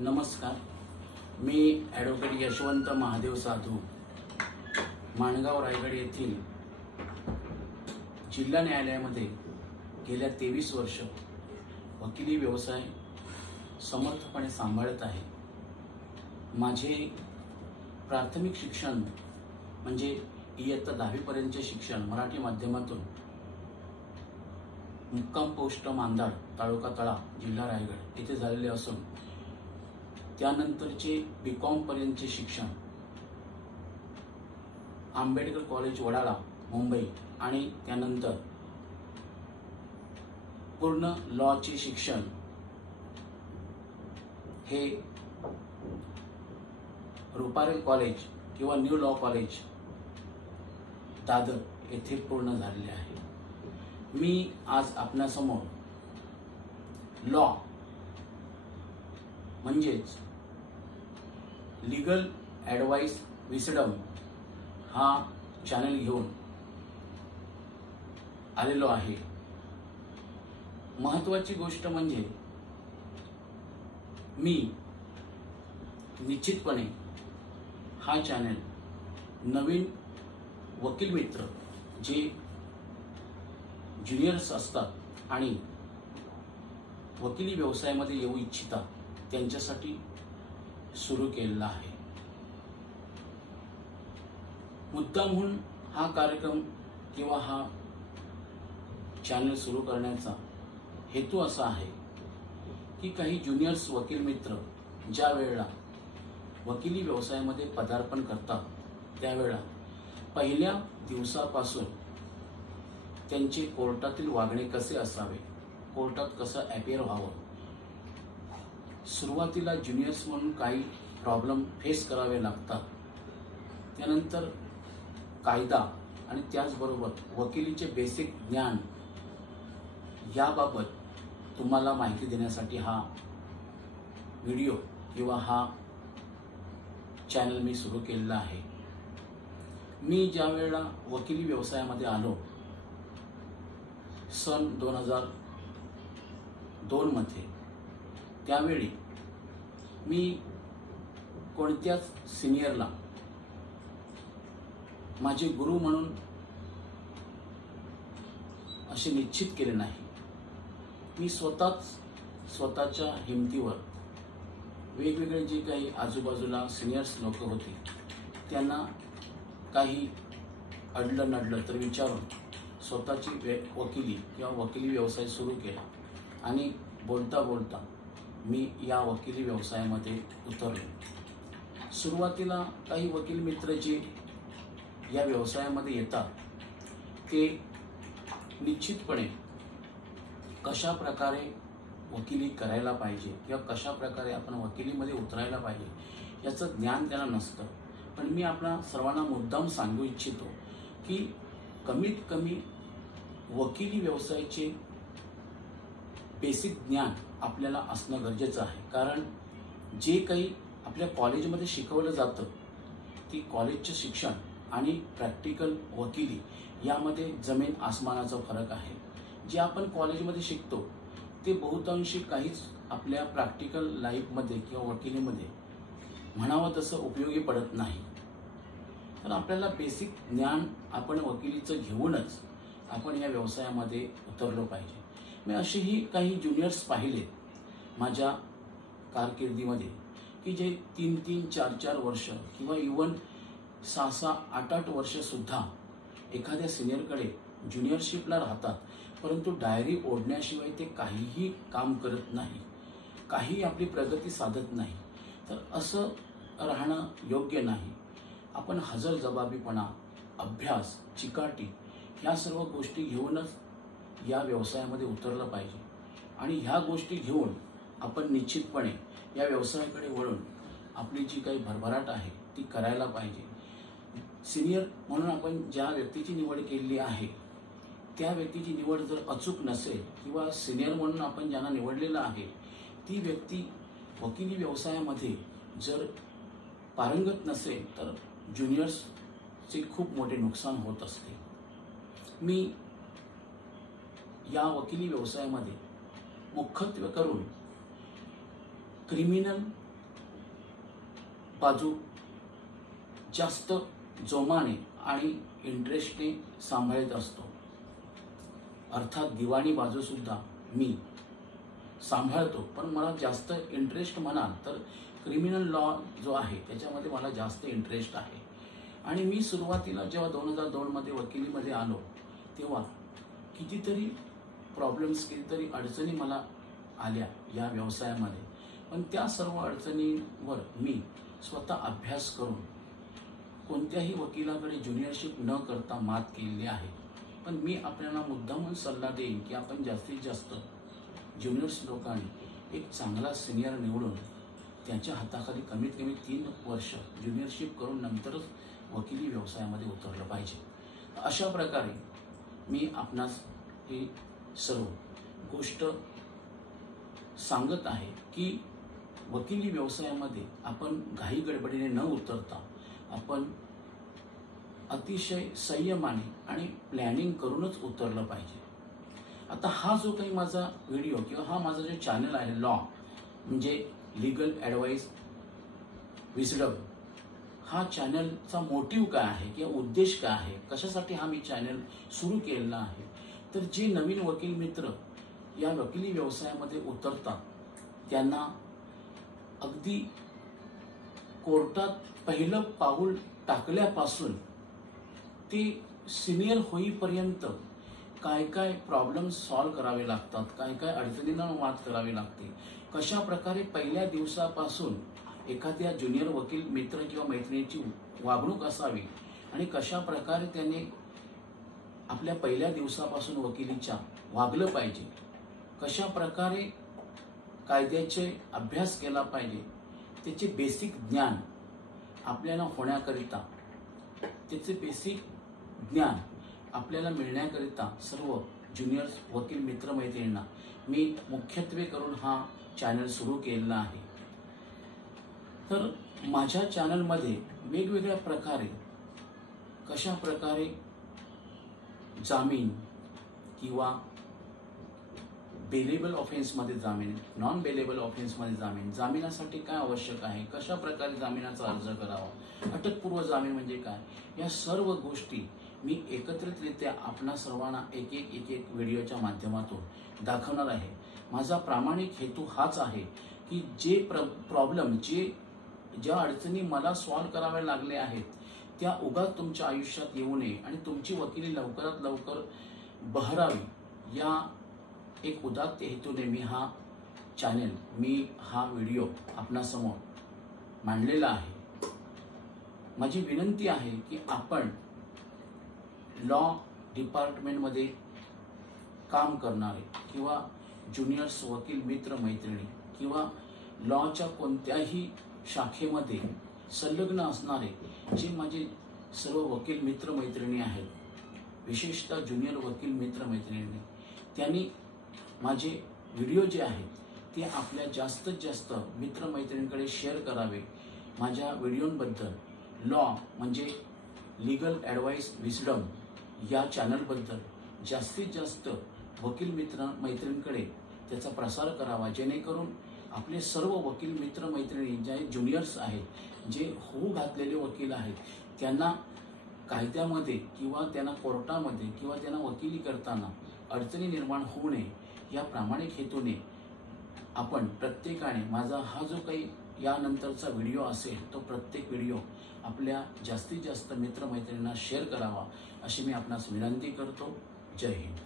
नमस्कार, मी ॲडव्होकेट यशवंत महादेव साधू, माणगाव रायगड येथील जिल्हा न्यायालयामध्ये गेल्या 23 वर्ष वकिली व्यवसाय समर्थपणे सांभाळत आहे। माझे प्राथमिक शिक्षण म्हणजे इयत्ता 10वी पर्यंतचे शिक्षण मराठी माध्यमातून मुक्काम पोस्ट मांदाड, तालुका तळा, जिल्हा रायगड येथे झालेले असून त्यानंतरचे BCom पर्यंतचे शिक्षण आंबेडकर कॉलेज वडाळा, मुंबई आणि त्यानंतर पूर्ण लॉचे शिक्षण हे रुपारेल कॉलेज किंवा न्यू लॉ कॉलेज दादर येथे पूर्ण झालेले आहे। मी आज आपणासमोर लॉ म्हणजेच लीगल ॲडवाइस विस्डम हा चॅनल घेऊन आलेलो आहे। महत्त्वाची गोष्ट म्हणजे मी निश्चितपणे हा चॅनल नवीन वकील मित्र जे ज्युनियर्स असतात आणि वकिली व्यवसायामध्ये येऊ इच्छिता त्यांच्यासाठी सुरू केलेला आहे। मुद्दामहून हा कार्यक्रम किंवा हा चॅनल सुरू करण्याचा हेतू असा आहे की काही ज्युनियर्स वकील मित्र ज्या वेळेला वकिली व्यवसायामध्ये पदार्पण करतात त्यावेळेला पहिल्या दिवसापासून त्यांचे कोर्टातील वागणे कसे असावे, कोर्टात कसं अपीयर व्हावं, सुरुवातीला ज्युनियर्स म्हणून काही प्रॉब्लेम फेस करावे लागतात, त्यानंतर कायदा आणि त्याचबरोबर वकिलीचे बेसिक ज्ञान याबाबत तुम्हाला माहिती देण्यासाठी हा व्हिडिओ किंवा हा चॅनल मी सुरू केलेला आहे। मी ज्या वेळेला वकिली व्यवसायामध्ये आलो सन 2002 मध्ये, त्यावेळी मी कोणत्याच सिनियरला माझे गुरु म्हणून असे निश्चित केले नाही। मी स्वतःच्या हिमतीवर वेगवेगळे जे काही आजूबाजूला सिनियर्स लोक होते त्यांना काही अडलं नडलं तर विचारून स्वतःची वकिली किंवा वकिली व्यवसाय सुरू केला आणि बोलता बोलता मी या वकिली व्यवसायामध्ये उतरलो। सुरुवातीला काही वकील मित्र जे या व्यवसायामध्ये येतात ते निश्चितपणे कशा प्रकारे वकिली करायला पाहिजे किंवा कशा प्रकारे आपण वकिलीमध्ये उतरायला पाहिजे याचं ज्ञान त्यांना नसतं। पण मी आपल्या सर्वांना मुद्दाम सांगू इच्छितो की कमीत कमी वकिली व्यवसायाचे बेसिक ज्ञान आपल्याला असणं गरजेचं आहे। कारण जे काही आपल्या कॉलेजमध्ये शिकवलं जातं ती कॉलेजचं शिक्षण आणि प्रॅक्टिकल वकिली यामध्ये जमीन आसमानाचा फरक आहे। जे आपण कॉलेजमध्ये शिकतो ते बहुतांशी काहीच आपल्या प्रॅक्टिकल लाईफमध्ये किंवा वकिलीमध्ये म्हणावं तसं उपयोगी पडत नाही। तर आपल्याला बेसिक ज्ञान आपण वकिलीचं घेऊनच आपण या व्यवसायामध्ये उतरलो पाहिजे। मी असेही काही ज्युनियर्स पाहिले माझ्या कारकिर्दीमध्ये की जे 3-3, 4-4 वर्ष किंवा इव्हन 6-6, 8-8 वर्ष सुद्धा एखाद्या सिनियरकडे ज्युनियरशिपला राहतात, परंतु डायरी ओढण्याशिवाय ते काहीही काम करत नाही, काही आपली प्रगती साधत नाही। तर असं राहणं योग्य नाही। आपण हजरजबाबीपणा, अभ्यास, चिकाटी ह्या सर्व गोष्टी घेऊनच या व्यवसायामध्ये उतरलं पाहिजे आणि ह्या गोष्टी घेऊन आपण निश्चितपणे या व्यवसायाकडे वळून आपली जी काही भरभराट आहे ती करायला पाहिजे। सिनियर म्हणून आपण ज्या व्यक्तीची निवड केलेली आहे त्या व्यक्तीची निवड जर अचूक नसेल किंवा सिनियर म्हणून आपण ज्यांना निवडलेलं आहे ती व्यक्ती वकिली व्यवसायामध्ये जर पारंगत नसेल तर ज्युनियर्सचे खूप मोठे नुकसान होत असते। मी या वकिली व्यवसायामध्ये मुख्यत्वे करून क्रिमिनल बाजू जास्त जोमाने आणि इंटरेस्टने सांभाळत असतो. अर्थात दिवाणी बाजू सुद्धा मी सांभाळतो, पण मला जास्त इंटरेस्ट म्हणाल तर क्रिमिनल लॉ जो आहे त्याच्यामध्ये मला जास्त इंटरेस्ट आहे. आणि मी सुरुवातीला जेव्हा 2002 मध्ये वकिलीमध्ये आलो तेव्हा कितीतरी प्रॉब्लेम्स, कितीतरी अडचणी मला आल्या या व्यवसायामध्ये. पण त्या सर्व अडचणींवर मी स्वतः अभ्यास करून कोणत्याही वकिलाकडे ज्युनियरशिप न करता मात केलेली आहे. पण मी आपल्याला मुद्दामून सल्ला देईन की आपण जास्तीत जास्त ज्युनियर्स लोकांनी एक चांगला सिनियर निवडून त्यांच्या हाताखाली कमीत कमी 3 वर्ष ज्युनियरशिप करून नंतरच वकिली व्यवसायामध्ये उतरलं पाहिजे. अशा प्रकारे मी आपणास ही सर्व गोष्ट सांगत आहे की वकिली व्यवसायामध्ये आपण घाई गडबडीने न उतरता आपण अतिशय संयमाने आणि प्लॅनिंग करूनच उतरलं पाहिजे. आता हा जो काही माझा व्हिडिओ किंवा हा माझा जो चॅनल आहे लॉ म्हणजे लीगल ॲडवाइस विस्डम, हा चॅनलचा मोटिव्ह काय आहे किंवा उद्देश काय आहे, कशासाठी हा मी चॅनल सुरू केलेला आहे, तर जे नवीन वकील मित्र या वकिली व्यवसायामध्ये उतरतात त्यांना अगदी कोर्टात पहिलं पाऊल टाकल्यापासून ते सिनियर होईपर्यंत काय काय प्रॉब्लेम सॉल्व्ह करावे लागतात, काय काय अडचणींना मात करावी लागते, कशा प्रकारे पहिल्या दिवसापासून एखाद्या ज्युनियर वकील मित्र किंवा मैत्रिणीची वागणूक असावी आणि कशा प्रकारे त्याने आपल्या पहिल्या दिवसापासून वकिलीच्या वागलं पाहिजे, कशा प्रकारे कायद्याचे अभ्यास केला पाहिजे, त्याचे बेसिक ज्ञान आपल्याला होण्याकरिता, त्याचे बेसिक ज्ञान आपल्याला मिळण्याकरिता सर्व ज्युनियर्स वकील मित्रमैत्रिणींना मी मुख्यत्वे करून हा चॅनल सुरू केलेला आहे. तर माझ्या चॅनलमध्ये वेगवेगळ्या प्रकारे कशा प्रकारे जामीन किंवा बेलेबल ऑफेन्समध्ये जामीन, नॉन बेलेबल ऑफेन्समध्ये जामीन, जामिनासाठी काय आवश्यक आहे, कशा प्रकारे जामिनाचा अर्ज करावा, अटकपूर्व जामीन म्हणजे काय, या सर्व गोष्टी मी एकत्रितरित्या आपणा सर्वांना एक एक व्हिडिओच्या माध्यमातून दाखवणार आहे. माझा प्रामाणिक हेतू हाच आहे की जे प्रॉब्लेम, ज्या अडचणी मला सॉल्व्ह कराव्या लागल्या आहेत त्या उगाच तुमच्या आयुष्यात येऊ नये आणि तुमची वकिली लवकरात लवकर बहरावी, या एक उदात्त हेतूने मी हा चॅनल, मी हा व्हिडिओ आपणासमोर मांडलेला आहे. माझी विनंती आहे की आपण लॉ डिपार्टमेंटमध्ये काम करणारे किंवा ज्युनियर्स वकील मित्र मैत्रिणी किंवा लॉच्या कोणत्याही शाखेमध्ये संलग्न असणारे जे माझे सर्व वकील मित्र मैत्रिणी आहेत, विशेषतः ज्युनियर वकील मित्र मैत्रिणी, त्यांनी माझे व्हिडिओ जे आहेत ते आपल्या जास्तीत जास्त मित्रमैत्रिणींकडे शेअर करावे. माझ्या व्हिडिओंबद्दल, लॉ म्हणजे लीगल ॲडवाइस विस्डम या चॅनलबद्दल जास्तीत जास्त वकील मित्र मैत्रिणींकडे त्याचा प्रसार करावा, जेणेकरून आपले सर्व वकील मित्र मैत्रिणी जे ज्युनियर्स आहेत, जे होऊ घातलेले वकील आहेत, त्यांना कायद्यामध्ये किंवा त्यांना कोर्टामध्ये किंवा त्यांना वकिली करताना अडचणी निर्माण होऊ नये या प्रामाणिक हेतूने आपण प्रत्येकाने माझा हा जो काही यानंतरचा व्हिडिओ असेल तो प्रत्येक व्हिडिओ आपल्या जास्तीत जास्त मित्रमैत्रिणींना शेअर करावा अशी मी आपणास विनंती करतो. जय हिंद.